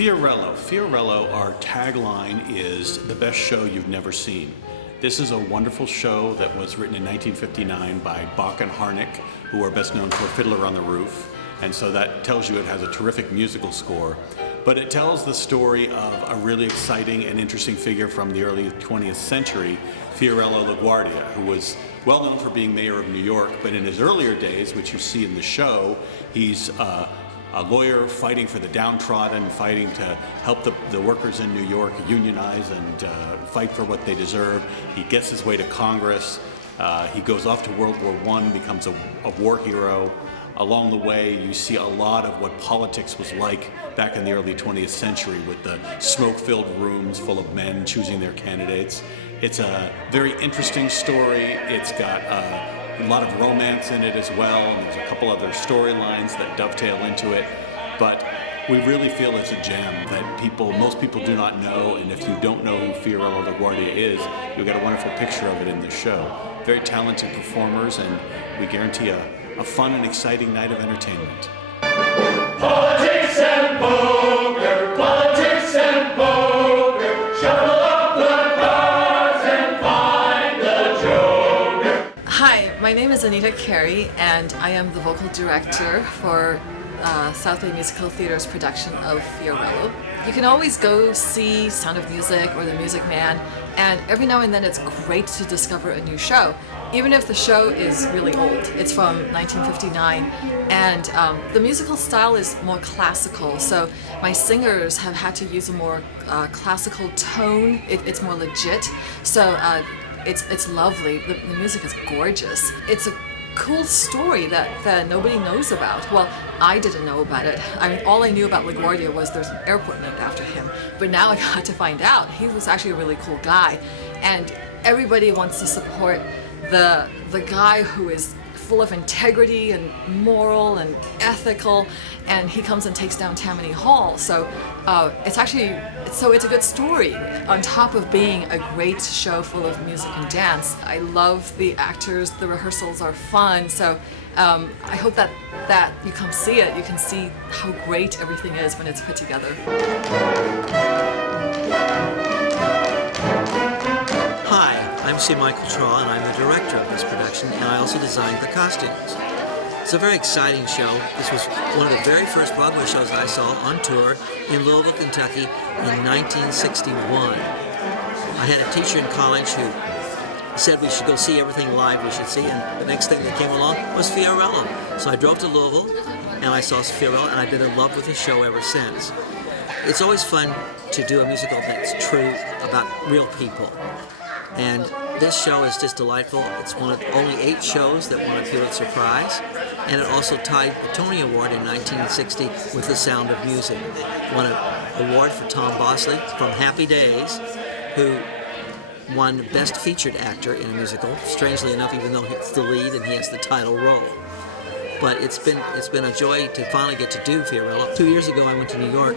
Fiorello. Fiorello, our tagline is the best show you've never seen. This is a wonderful show that was written in 1959 by Bach and Harnick, who are best known for Fiddler on the Roof. And so that tells you it has a terrific musical score. But it tells the story of a really exciting and interesting figure from the early 20th century, Fiorello LaGuardia, who was well known for being mayor of New York, but in his earlier days, which you see in the show, he's a lawyer fighting for the downtrodden, fighting to help the workers in New York unionize and fight for what they deserve. He gets his way to Congress. He goes off to World War I, becomes a war hero. Along the way, you see a lot of what politics was like back in the early 20th century with the smoke-filled rooms full of men choosing their candidates. It's a very interesting story. It's got a lot of romance in it as well, and there's a couple other storylines that dovetail into it. But we really feel it's a gem that most people do not know, and if you don't know who Fiorello LaGuardia is, you'll get a wonderful picture of it in the show. Very talented performers, and we guarantee a fun and exciting night of entertainment. Politics and poker, politics and poker, shuffle up the cards and find the joker. Hi, my name is Anita Carey, and I am the vocal director for South Bay Musical Theater's production of Fiorello. You can always go see Sound of Music or The Music Man, and every now and then it's great to discover a new show. Even if the show is really old, it's from 1959, and the musical style is more classical, so my singers have had to use a more classical tone. It's more legit, so it's lovely. The music is gorgeous. It's a cool story that nobody knows about. Well, I didn't know about it. I mean, all I knew about LaGuardia was there's an airport named after him, but now I got to find out he was actually a really cool guy, and everybody wants to support the guy who is full of integrity and moral and ethical, and he comes and takes down Tammany Hall. So it's a good story on top of being a great show full of music and dance. I love the actors. The rehearsals are fun. So I hope that you come see it. You can see how great everything is when it's put together. I'm C. Michael Traw, and I'm the director of this production, and I also designed the costumes. It's a very exciting show. This was one of the very first Broadway shows I saw on tour in Louisville, Kentucky in 1961. I had a teacher in college who said we should go see everything live we should see, and the next thing that came along was Fiorello. So I drove to Louisville, and I saw Fiorello, and I've been in love with the show ever since. It's always fun to do a musical that's true about real people. And this show is just delightful. It's one of only 8 shows that won a Pulitzer Prize, and it also tied the Tony Award in 1960 with The Sound of Music. Won an award for Tom Bosley from Happy Days, who won Best Featured Actor in a Musical, strangely enough, even though he's the lead and he has the title role. But it's been a joy to finally get to do Fiorello. 2 years ago I went to New York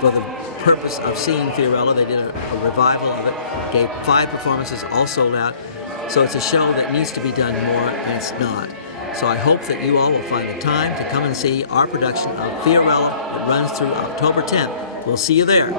for the purpose of seeing Fiorello. They did a revival of it, gave 5 performances, all sold out. So it's a show that needs to be done more, and it's not. So I hope that you all will find the time to come and see our production of Fiorello. It runs through October 10th. We'll see you there.